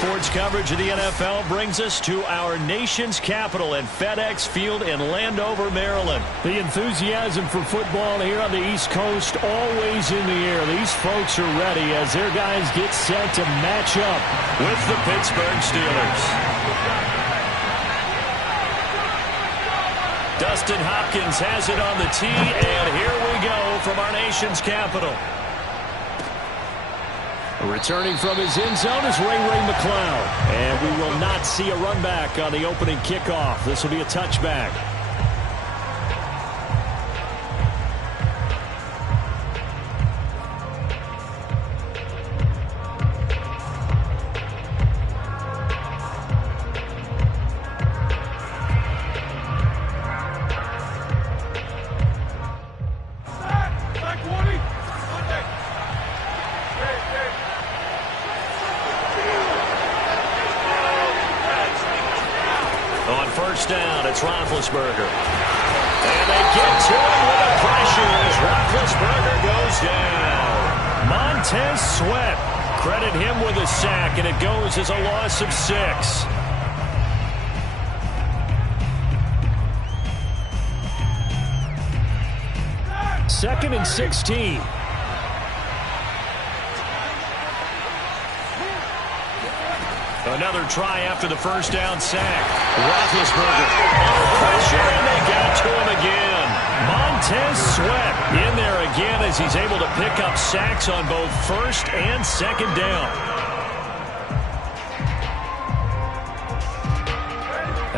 sports coverage of the NFL brings us to our nation's capital at FedEx Field in Landover, Maryland. The enthusiasm for football here on the East Coast always in the air. These folks are ready as their guys get set to match up with the Pittsburgh Steelers. Dustin Hopkins has it on the tee, and here we go from our nation's capital. Returning from his end zone is Ray McCloud. And we will not see a run back on the opening kickoff. This will be a touchback. Down, it's Roethlisberger. And they get to him with the pressure as Roethlisberger goes down. Montez Sweat, credit him with a sack, and it goes as a loss of 6. Second and 16. Another try after the first down sack. Roethlisberger under pressure, and they got to him again. Montez Sweat in there again as he's able to pick up sacks on both first and second down.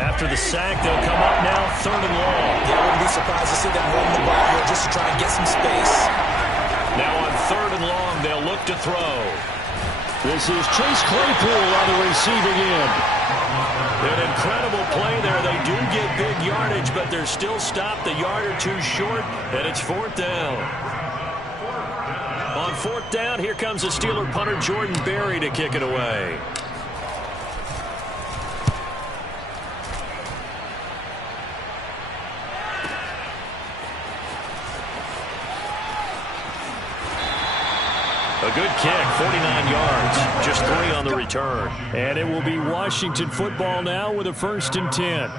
After the sack, they'll come up now third and long. Yeah, I wouldn't be surprised to see them run the ball here just to try and get some space. Now on third and long, they'll look to throw. This is Chase Claypool on the receiving end. An incredible play there. They do get big yardage, but they're still stopped a yard or two short, and it's fourth down. On fourth down, here comes the Steeler punter Jordan Berry to kick it away. A good kick, 49 yards, just 3 on the return. And it will be Washington football now with a 1st and 10.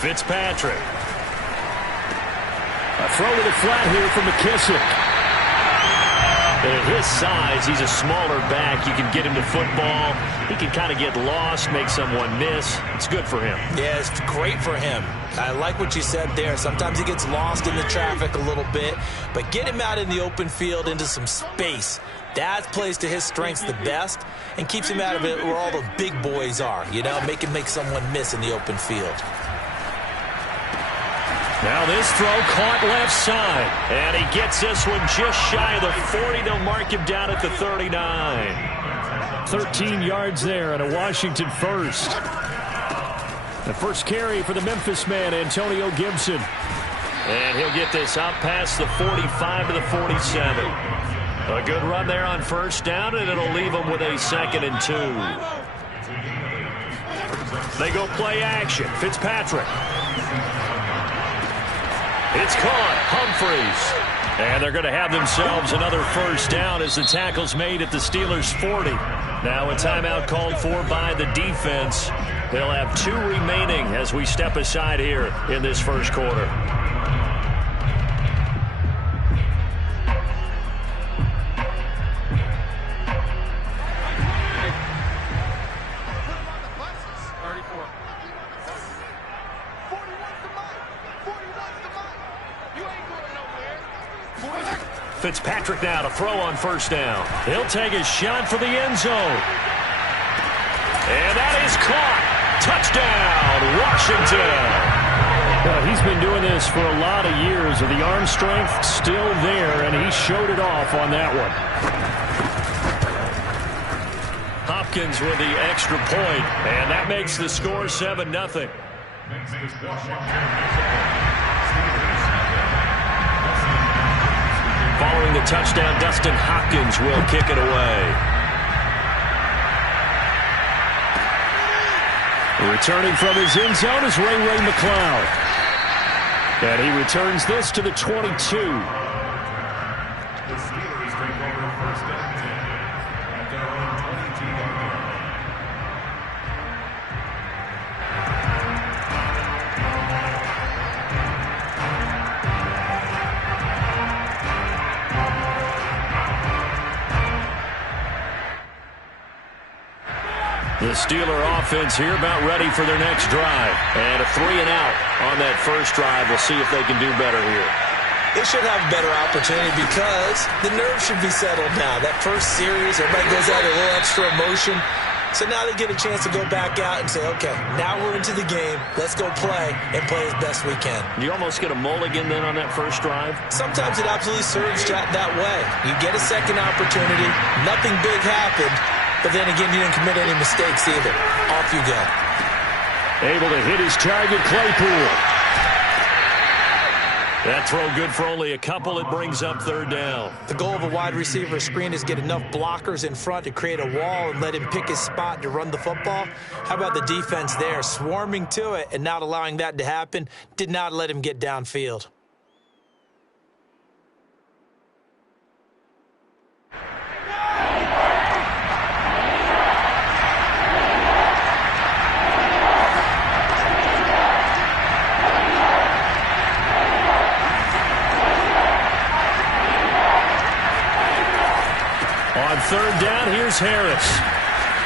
Fitzpatrick. A throw to the flat here from McKissick. At his size, he's a smaller back. You can get him to football. He can kind of get lost, make someone miss. It's good for him. Yeah, it's great for him. I like what you said there. Sometimes he gets lost in the traffic a little bit, but get him out in the open field into some space. That plays to his strengths the best and keeps him out of it where all the big boys are, you know, make someone miss in the open field. Now this throw caught left side, and he gets this one just shy of the 40. They'll mark him down at the 39. 13 yards there and a Washington first. The first carry for the Memphis man, Antonio Gibson. And he'll get this out past the 45 to the 47. A good run there on first down, and it'll leave him with a 2nd and 2. They go play action. Fitzpatrick. It's caught. Humphreys. And they're going to have themselves another first down as the tackle's made at the Steelers' 40. Now a timeout called for by the defense. They'll have 2 remaining as we step aside here in this first quarter. Fitzpatrick now to throw on first down. He'll take a shot for the end zone. And that is caught. Touchdown, Washington. Well, he's been doing this for a lot of years, and the arm strength still there, and he showed it off on that one. Hopkins with the extra point, and that makes the score 7-0. Following the touchdown, Dustin Hopkins will kick it away. Returning from his end zone is Ray McCloud. And he returns this to the 22. The Steeler offense here about ready for their next drive. And a 3-and-out on that first drive. We'll see if they can do better here. They should have a better opportunity because the nerves should be settled now. That first series, everybody goes out with a little extra emotion. So now they get a chance to go back out and say, okay, now we're into the game. Let's go play and play as best we can. You almost get a mulligan then on that first drive? Sometimes it absolutely serves that way. You get a second opportunity. Nothing big happened. But then again, you didn't commit any mistakes either. Off you go. Able to hit his target, Claypool. That throw good for only a couple. It brings up third down. The goal of a wide receiver screen is get enough blockers in front to create a wall and let him pick his spot to run the football. How about the defense there? Swarming to it and not allowing that to happen. Did not let him get downfield. On third down, here's Harris.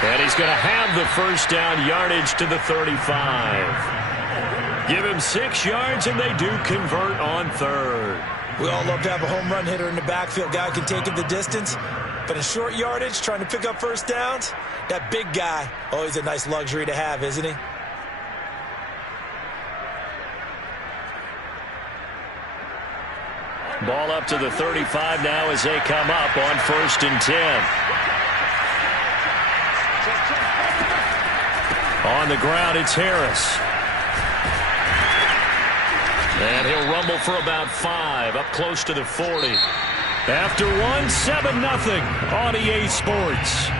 And he's going to have the first down, yardage to the 35. Give him 6 yards, and they do convert on third. We all love to have a home run hitter in the backfield. Guy can take him the distance. But in short yardage, trying to pick up first downs, that big guy, always a nice luxury to have, isn't he? Ball up to the 35 now as they come up on 1st and 10. On the ground, it's Harris. And he'll rumble for about 5, up close to the 40. After 1, 7-0 on EA Sports.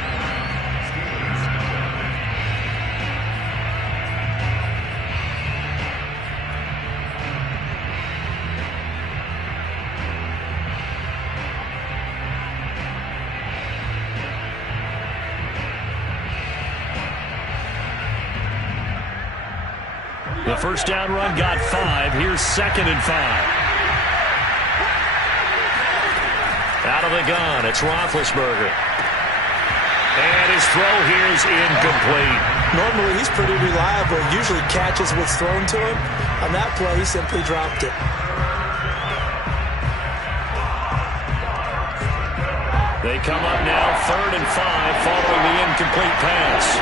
The first down run got 5. Here's 2nd and 5. Out of the gun, it's Roethlisberger. And his throw here is incomplete. Normally, he's pretty reliable. Usually catches what's thrown to him. On that play, he simply dropped it. They come up now, 3rd and 5, following the incomplete pass.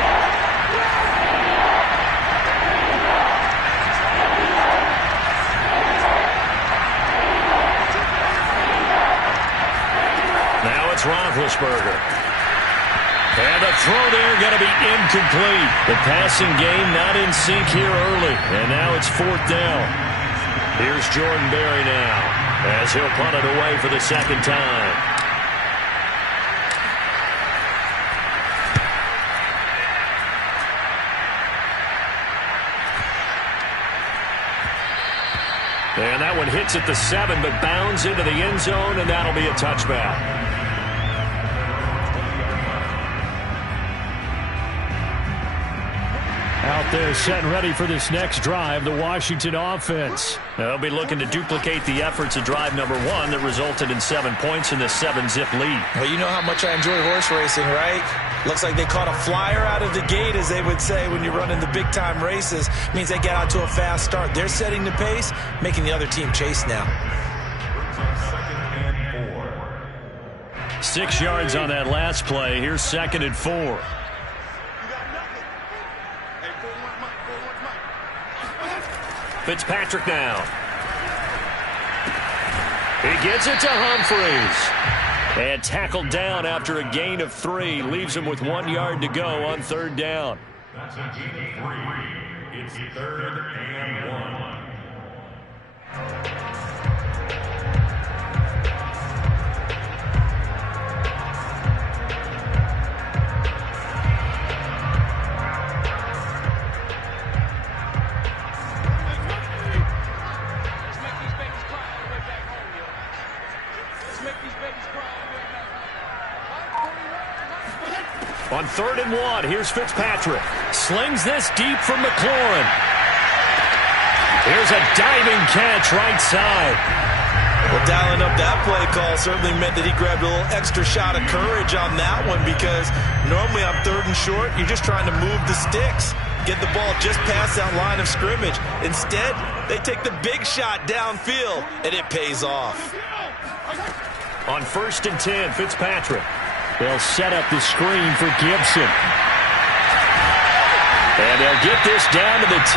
It's Roethlisberger. And the throw there going to be incomplete. The passing game not in sync here early. And now it's 4th down. Here's Jordan Berry now as he'll punt it away for the 2nd time. And that one hits at the 7, but bounds into the end zone, and that'll be a touchback. Out there set and ready for this next drive, the Washington offense. They'll be looking to duplicate the efforts of drive number 1 that resulted in 7 points in the 7-zip lead. Well, you know how much I enjoy horse racing, right? Looks like they caught a flyer out of the gate, as they would say when you're running the big-time races. Means they get out to a fast start. They're setting the pace, making the other team chase now. 6 yards on that last play. Here's 2nd and 4. Fitzpatrick now. He gets it to Humphries. And tackled down after a gain of 3. Leaves him with 1 yard to go on 3rd down. That's a gain of 3. It's 3rd and 1. On 3rd and 1, here's Fitzpatrick. Slings this deep from McLaurin. Here's a diving catch right side. Well, dialing up that play call certainly meant that he grabbed a little extra shot of courage on that one, because normally on 3rd and short, you're just trying to move the sticks, get the ball just past that line of scrimmage. Instead, they take the big shot downfield, and it pays off. On 1st and 10, Fitzpatrick. They'll set up the screen for Gibson. And they'll get this down to the 10.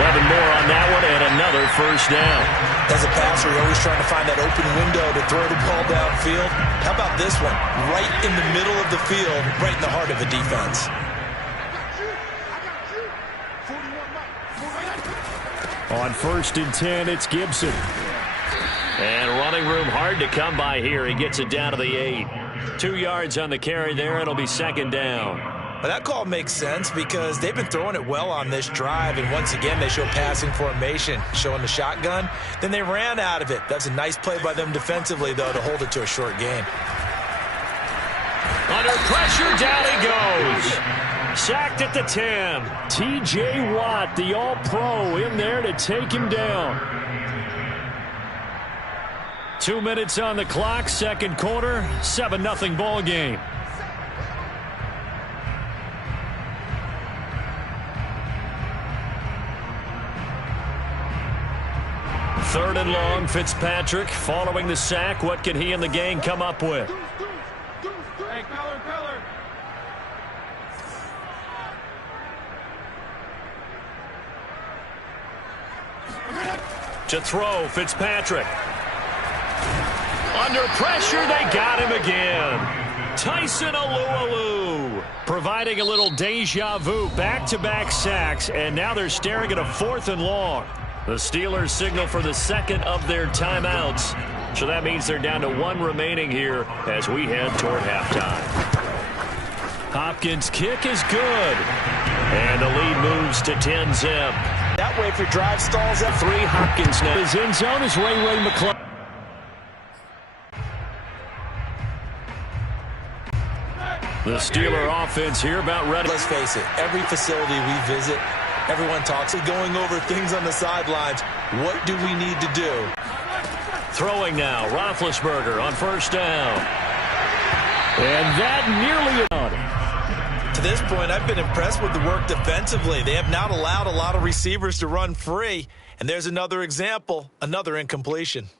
11 more on that one, and another first down. As a passer, you're always trying to find that open window to throw the ball downfield. How about this one? Right in the middle of the field, right in the heart of a defense. On 1st and 10, it's Gibson. And running room hard to come by here. He gets it down to the 8. 2 yards on the carry there. It'll be 2nd down. Well, that call makes sense because they've been throwing it well on this drive, and once again they show passing formation, showing the shotgun. Then they ran out of it. That's a nice play by them defensively, though, to hold it to a short gain. Under pressure, down he goes. Sacked at the 10. T.J. Watt, the All-Pro, in there to take him down. 2 minutes on the clock, 2nd quarter, 7-0 ball game. 3rd and long, Fitzpatrick following the sack. What can he and the gang come up with? Hey, color. To throw, Fitzpatrick. Under pressure, they got him again. Tyson Alualu providing a little deja vu. Back-to-back sacks, and now they're staring at a 4th and long. The Steelers signal for the 2nd of their timeouts. So that means they're down to 1 remaining here as we head toward halftime. Hopkins' kick is good. And the lead moves to 10-zip. That way, if your drive stalls at 3, Hopkins now. His end zone is Ray McClung. The Steeler offense here about ready. Let's face it, every facility we visit, everyone talks going over things on the sidelines. What do we need to do? Throwing now, Roethlisberger on 1st down. And that nearly on. To this point, I've been impressed with the work defensively. They have not allowed a lot of receivers to run free. And there's another example, another incompletion.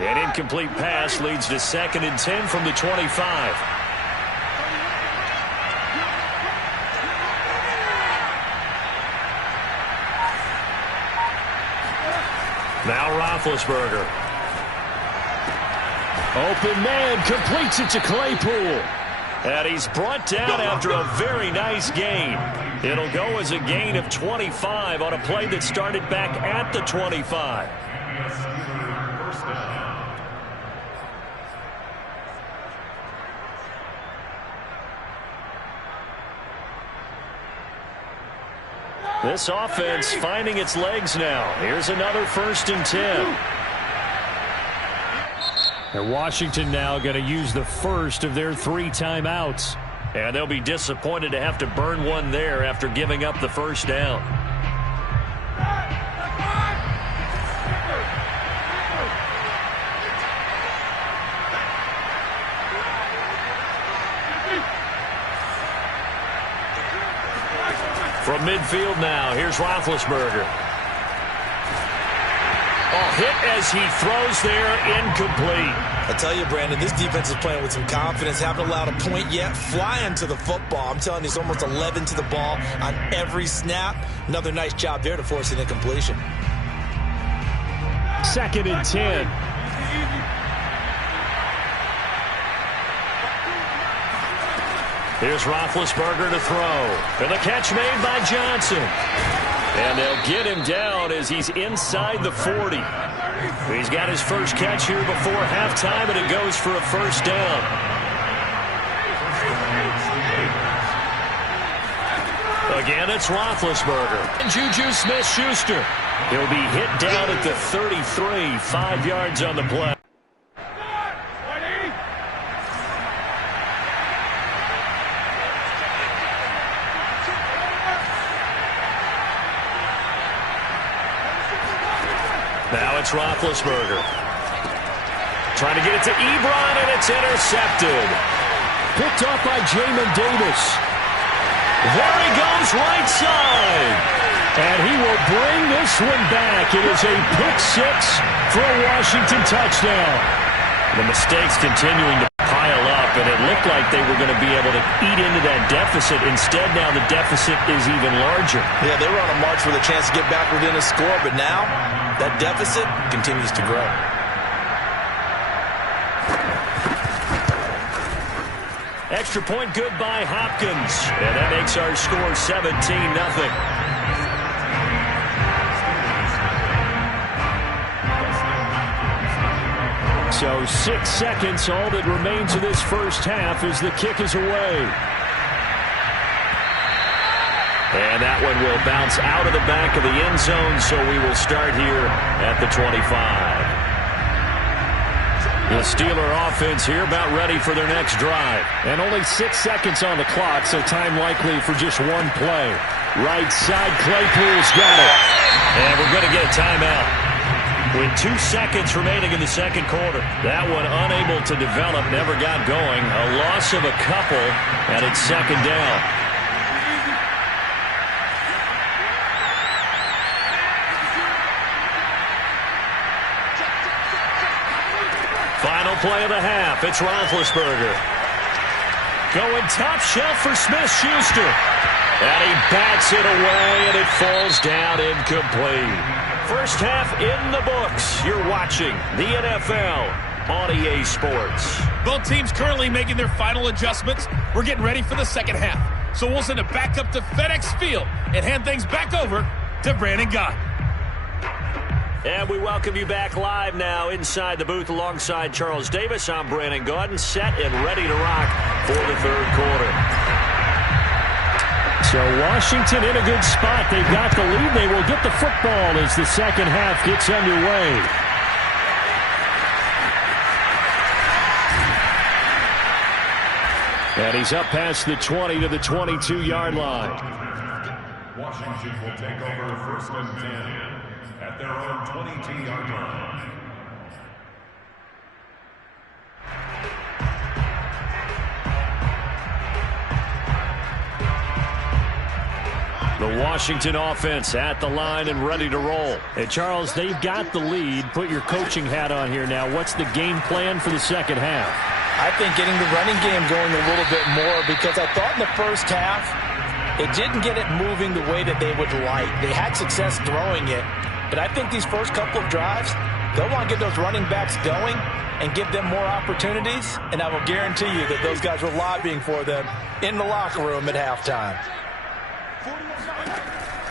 An incomplete pass leads to 2nd and 10 from the 25. Now Roethlisberger. Open man, completes it to Claypool. And he's brought down after a very nice gain. It'll go as a gain of 25 on a play that started back at the 25. This offense finding its legs now. Here's another 1st and 10. And Washington now going to use the first of their 3 timeouts. And they'll be disappointed to have to burn one there after giving up the 1st down. From midfield now, here's Roethlisberger. Oh, hit as he throws there, incomplete. I tell you, Brandon, this defense is playing with some confidence. Haven't allowed a point yet. Flying to the football. I'm telling you, it's almost 11 to the ball on every snap. Another nice job there to force an incompletion. 2nd and 10. Here's Roethlisberger to throw. And the catch made by Johnson. And they'll get him down as he's inside the 40. He's got his first catch here before halftime, and it goes for a 1st down. Again, it's Roethlisberger. And Juju Smith-Schuster. He'll be hit down at the 33, 5 yards on the play. Now it's Roethlisberger. Trying to get it to Ebron, and it's intercepted. Picked off by Jamin Davis. There he goes, right side. And he will bring this one back. It is a pick six for a Washington touchdown. The mistakes continuing to pile up, and it looked like they were going to be able to eat into that deficit. Instead, now the deficit is even larger. Yeah, they were on a march with a chance to get back within a score, but now that deficit continues to grow. Extra point good by Hopkins. And that makes our score 17-0. So 6 seconds, all that remains of this first half as the kick is away. And that one will bounce out of the back of the end zone, so we will start here at the 25. The Steeler offense here about ready for their next drive. And only 6 seconds on the clock, so time likely for just one play. Right side, Claypool's got it. And we're going to get a timeout. With 2 seconds remaining in the second quarter. That one unable to develop, never got going. A loss of a couple, and it's second down. Final play of the half. It's Roethlisberger. Going top shelf for Smith-Schuster. And he bats it away, and it falls down incomplete. First half in the books. You're watching the NFL on EA Sports. Both teams currently making their final adjustments. We're getting ready for the second half. So we'll send it back up to FedEx Field and hand things back over to Brandon Gott. And we welcome you back live now inside the booth alongside Charles Davis. I'm Brandon Gaudin, set and ready to rock for the third quarter. So Washington in a good spot. They've got the lead. They will get the football as the second half gets underway. And he's up past the 20 to the 22-yard line. Washington will take over first and 10 at their own 22-yard line. The Washington offense at the line and ready to roll. Hey, Charles, they've got the lead. Put your coaching hat on here now. What's the game plan for the second half? I think getting the running game going a little bit more, because I thought in the first half it didn't get it moving the way that they would like. They had success throwing it, but I think these first couple of drives, they'll want to get those running backs going and give them more opportunities, and I will guarantee you that those guys were lobbying for them in the locker room at halftime.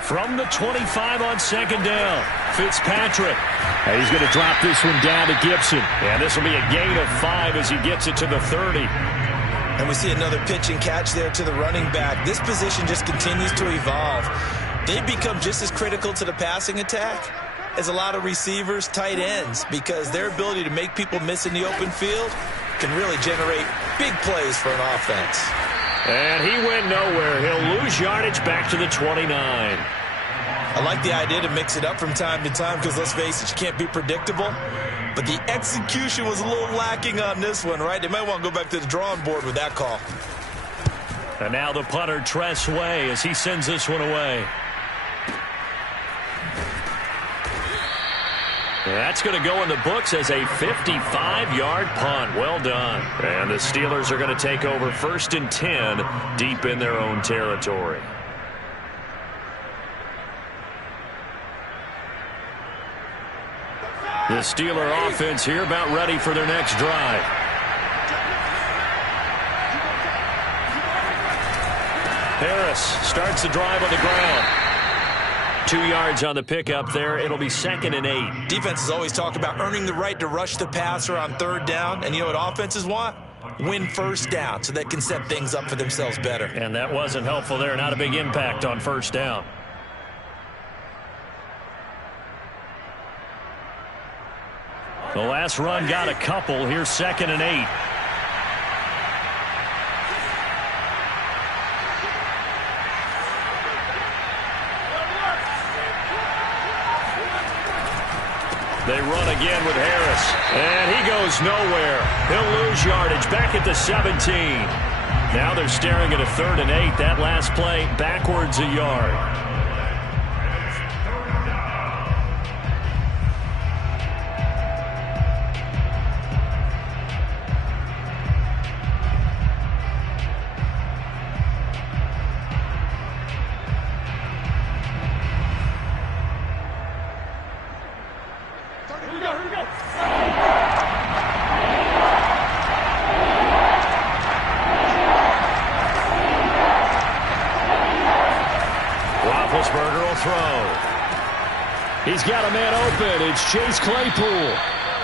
From the 25 on second down, Fitzpatrick. And he's going to drop this one down to Gibson. And this will be a gain of 5 as he gets it to the 30. And we see another pitch and catch there to the running back. This position just continues to evolve. They've become just as critical to the passing attack as a lot of receivers, tight ends, because their ability to make people miss in the open field can really generate big plays for an offense. And he went nowhere. He'll lose yardage back to the 29. I like the idea to mix it up from time to time because, let's face it, you can't be predictable. But the execution was a little lacking on this one, right? They might want to go back to the drawing board with that call. And now the punter, Tress Way, as he sends this one away. That's going to go in the books as a 55-yard punt. Well done. And the Steelers are going to take over first and 10 deep in their own territory. The Steeler offense here about ready for their next drive. Harris starts the drive on the ground. 2 yards on the pickup there. It'll be second and 8. Defenses always talk about earning the right to rush the passer on third down. And you know what offenses want? win first down so they can set things up for themselves better. And that wasn't helpful there. Not a big impact on first down. The last run got a couple. Here's 2nd and 8. They run again with Harris. And he goes nowhere. He'll lose yardage back at the 17. Now they're staring at a 3rd and 8. That last play backwards a yard. Roethlisberger will throw. He's got a man open. It's Chase Claypool.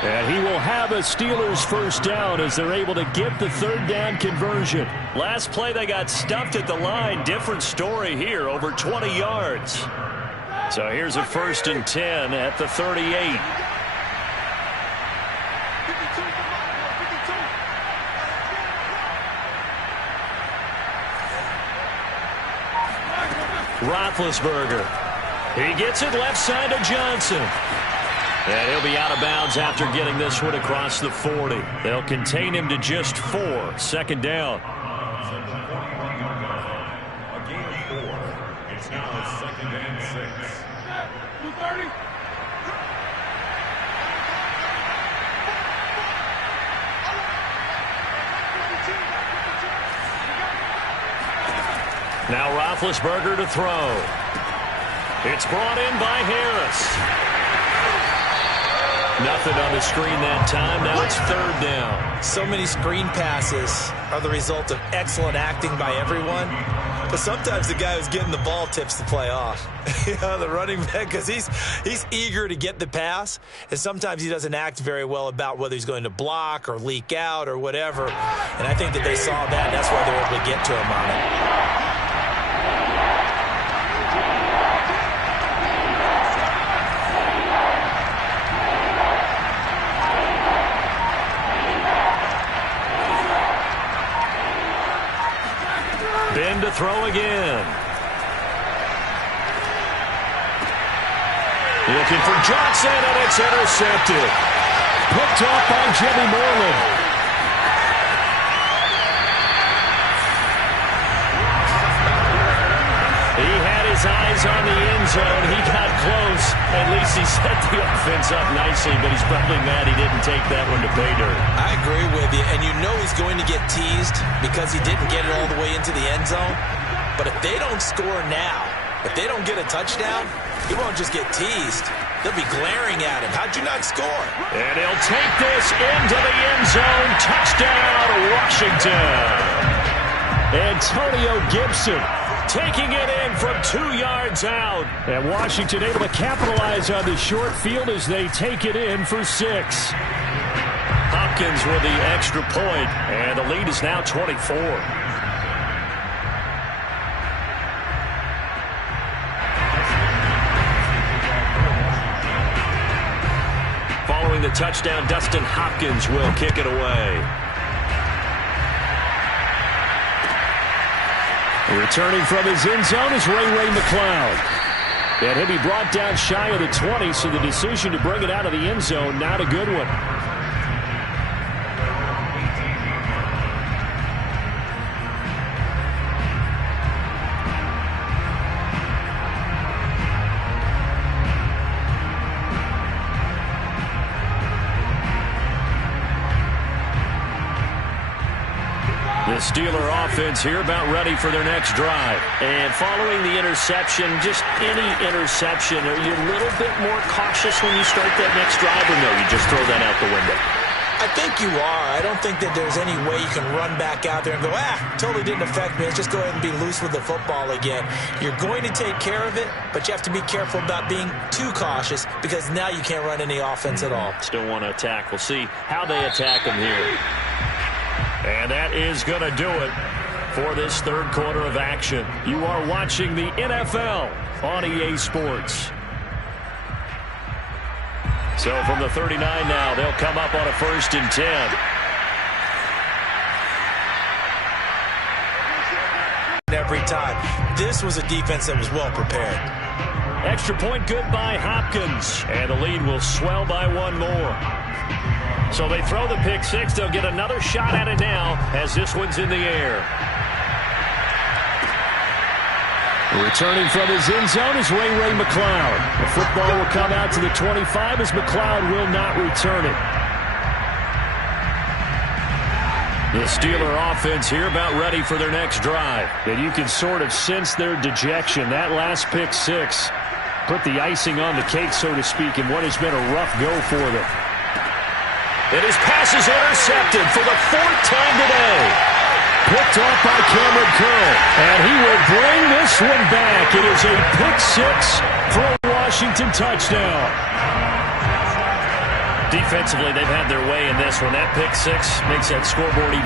And he will have a Steelers first down as they're able to get the 3rd down conversion. Last play they got stuffed at the line. Different story here, over 20 yards. So here's a 1st and 10 at the 38. Roethlisberger. He gets it left side to Johnson. And he'll be out of bounds after getting this one across the 40. They'll contain him to just 4. 2nd down. A gain of 4. It's now 2nd and 6. 230. Now Roethlisberger to throw. It's brought in by Harris. Nothing on the screen that time. Now it's 3rd down. So many screen passes are the result of excellent acting by everyone. But sometimes the guy who's getting the ball tips the play off. You know, the running back, because he's eager to get the pass. And sometimes he doesn't act very well about whether he's going to block or leak out or whatever. And I think that they saw that, and that's why they were able to get to him on it. Ben to throw again. Looking for Johnson, and it's intercepted. Picked off by Jimmy Moreland. He had his eyes on the end zone. He got close. At least he set the offense up nicely, but he's probably mad he didn't take that one to pay dirt. I agree with you, and you know he's going to get teased because he didn't get it all the way into the end zone. But if they don't score now, if they don't get a touchdown, he won't just get teased. They'll be glaring at him. How'd you not score? And he'll take this into the end zone. Touchdown, Washington. Antonio Gibson taking it in from 2 yards out. And Washington able to capitalize on the short field as they take it in for 6. Hopkins with the extra point, and the lead is now 24. Following the touchdown, Dustin Hopkins will kick it away. Returning from his end zone is Ray McCloud. And he'll be brought down shy of the 20, so the decision to bring it out of the end zone, not a good one. The Steeler offense here about ready for their next drive. And following the interception, just any interception, are you a little bit more cautious when you start that next drive, or no, you just throw that out the window? I think you are. I don't think that there's any way you can run back out there and go, totally didn't affect me. Let's just go ahead and be loose with the football again. You're going to take care of it, but you have to be careful about being too cautious because now you can't run any offense at all. Still want to attack. We'll see how they attack them here. And that is going to do it for this third quarter of action. You are watching the NFL on EA Sports. So from the 39 now, they'll come up on a 1st and 10. Every time. This was a defense that was well prepared. Extra point good by Hopkins. And the lead will swell by one more. So they throw the pick six. They'll get another shot at it now as this one's in the air. Returning from his end zone is Ray McLeod. The football will come out to the 25 as McLeod will not return it. The Steeler offense here about ready for their next drive. And you can sort of sense their dejection. That last pick six put the icing on the cake, so to speak, in what has been a rough go for them. And his pass is intercepted for the 4th time today. Picked off by Cameron Curl. And he will bring this one back. It is a pick six for a Washington touchdown. Defensively, they've had their way in this one. That pick six makes that scoreboard even